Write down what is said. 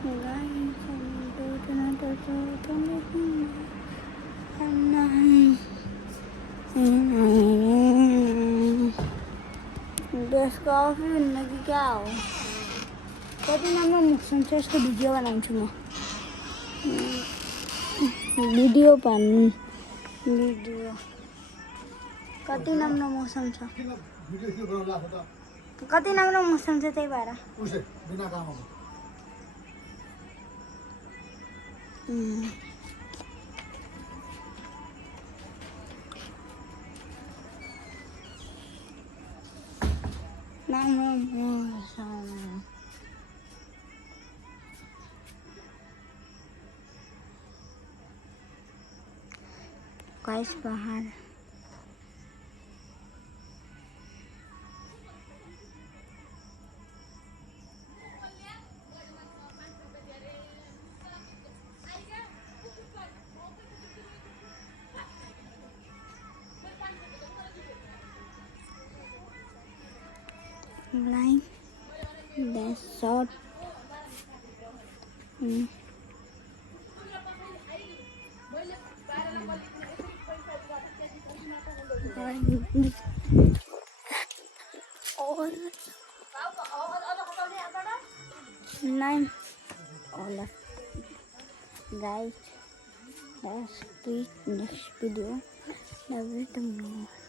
Guys, dito na Best coffee nagigaw. Pwede naman mag-sunsets ko video ka lang siya mo. Video pa. Video. Kati naman na mo sunset. Kati naman na mo sunset ay para. उसे बिना काम हो Guys, bahan. Line. That's short. Nine. All guys, that's the next video. Love you.